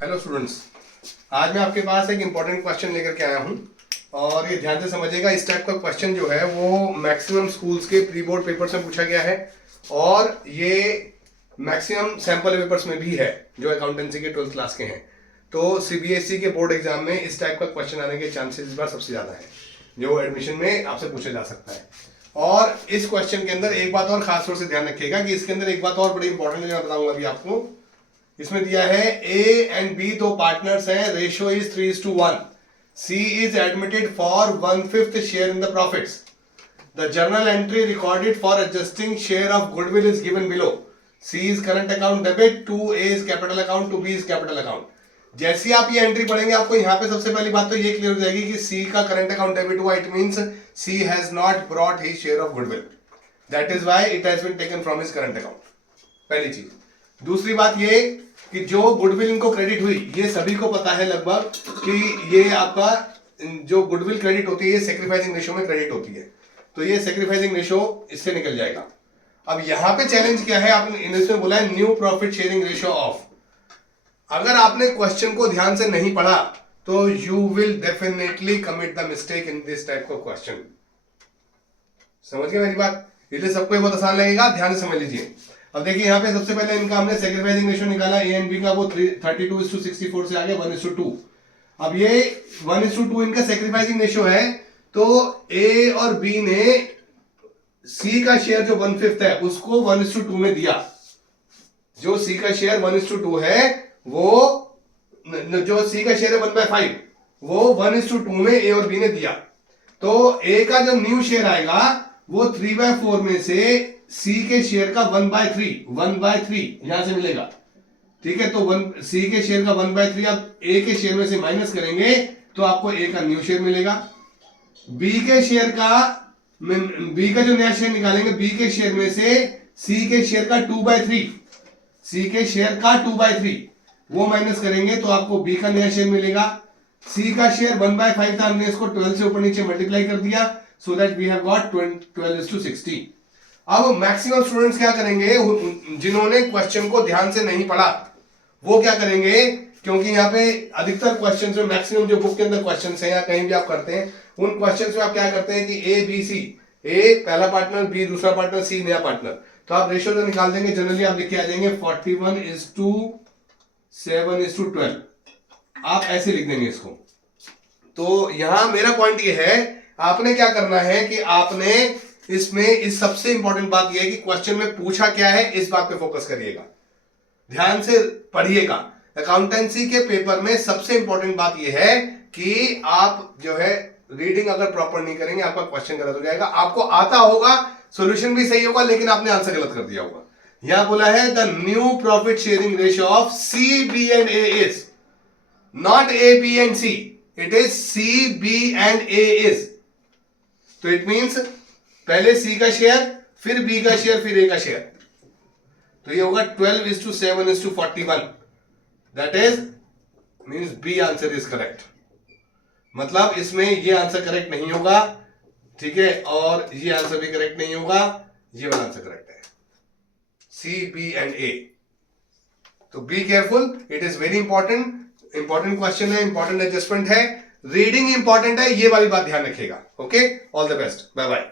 Hello students, आज मैं आपके पास एक इम्पॉर्टेंट क्वेश्चन लेकर के आया हूं और ये ध्यान से समझिएगा। इस टाइप का क्वेश्चन जो है वो मैक्सिमम स्कूल्स के प्री बोर्ड पेपर्स में पूछा गया है और ये मैक्सिमम सैंपल पेपर्स में भी है जो अकाउंटेंसी के 12th क्लास के हैं। तो सीबीएसई के बोर्ड एग्जाम में इस टाइप का क्वेश्चन आने के चांसेस इस बार सबसे ज्यादा है जो एडमिशन में आपसे पूछा जा सकता है। और इस क्वेश्चन के अंदर एक बात और खास तौर से ध्यान रखिएगा कि इसके अंदर एक बात और बड़ी इंपॉर्टेंट मैं बताऊंगा अभी आपको। इसमें दिया है ए एंड बी दो पार्टनर्स हैं, ratio is 3:1। C is admitted for 1/5 share in the profits. The journal entry recorded for adjusting share of goodwill is given below. C is current account debit, to A is capital account, to B is capital account. जैसी आप ये entry पढ़ेंगे आपको यहाँ पे सबसे पहली बात तो ये क्लियर हो जाएगी कि सी का करंट अकाउंट डेबिट हुआ। It means C has not brought his share of goodwill, that is why it has been taken from his current account. पहली चीज। दूसरी बात ये कि जो गुडविल इनको क्रेडिट हुई, ये सभी को पता है लगभग कि ये आपका जो गुडविल क्रेडिट होती है ये सैक्रिफाइसिंग रेशियो में क्रेडिट होती है, तो ये सैक्रिफाइसिंग रेशियो इससे निकल जाएगा। अब यहां पे चैलेंज क्या है, आपने इसमें बोला है new profit sharing ratio of. अगर आपने क्वेश्चन को ध्यान से नहीं पढ़ा तो you will definitely commit the mistake in this type का क्वेश्चन। समझ गए मेरी बात? इसलिए सबको बहुत आसान लगेगा, ध्यान से समझ लीजिए। अब देखिए यहाँ पे सबसे पहले इनका हमने सैक्रिफाइसिंग रेशियो निकाला ए एंड बी का, वो 32:64 से आ गया 1:2। अब ये 1:2 इनका सैक्रिफाइसिंग रेशियो है, तो ए और बी ने सी का शेयर जो 1/5 है उसको 1:2 में दिया। जो सी का शेयर 1:2 है वो, जो सी का शेयर है 1/5 वो 1:2 में ए और बी ने दिया। तो ए का जो न्यू शेयर आएगा वो 3/4 में से सी के शेयर का 1/3 यहां से मिलेगा। ठीक है, तो सी के शेयर का 1/3 आप ए के शेयर में से माइनस करेंगे तो आपको ए का न्यू शेयर मिलेगा। बी के शेयर का, बी का जो नया शेयर निकालेंगे, बी के शेयर में से सी के शेयर का 2/3, सी के शेयर का 2/3 वो माइनस करेंगे तो आपको बी का नया शेयर मिलेगा। सी का शेयर 1/5 था, हमने इसको 12 से ऊपर नीचे मल्टीप्लाई कर दिया, so that we have got 12:60। अब मैक्सिमम स्टूडेंट्स क्या करेंगे, जिन्होंने क्वेश्चन को ध्यान से नहीं पढ़ा वो क्या करेंगे, क्योंकि यहाँ पे अधिकतर क्वेश्चंस में मैक्सिमम जो बुक के अंदर क्वेश्चंस हैं या कहीं भी आप करते हैं उन क्वेश्चंस में आप क्या करते हैं कि ए बी सी, ए पहला पार्टनर, बी दूसरा पार्टनर, सी नया पार्टनर, तो आप रेशियो जो निकाल देंगे जनरली आप लिख के आ जाएंगे 41:7:12। आप ऐसे लिख देंगे इसको। तो यहां मेरा पॉइंट ये है, आपने क्या करना है कि आपने इसमें इस सबसे इंपॉर्टेंट बात यह है कि क्वेश्चन में पूछा क्या है इस बात पे फोकस करिएगा, ध्यान से पढ़िएगा। अकाउंटेंसी के पेपर में सबसे इंपॉर्टेंट बात यह है कि आप जो है रीडिंग अगर प्रॉपर नहीं करेंगे आपका क्वेश्चन गलत हो जाएगा। आपको आता होगा, सॉल्यूशन भी सही होगा, लेकिन आपने आंसर गलत कर दिया होगा। यहां बोला है the new profit sharing ratio of C B and A is not A B and C, it is C B and A is. तो इट मींस पहले सी का शेयर, फिर बी का शेयर, फिर ए का शेयर, तो ये होगा 12:7:41। That is means B answer is correct. मतलब इसमें ये आंसर करेक्ट नहीं होगा, ठीक है, और ये आंसर भी करेक्ट नहीं होगा, ये वाला आंसर करेक्ट है, सी बी एंड ए। तो be careful, it is very important question है, इंपॉर्टेंट एडजस्टमेंट है, रीडिंग इंपॉर्टेंट है, ये वाली बात ध्यान रखिएगा। Okay, all the best, bye bye.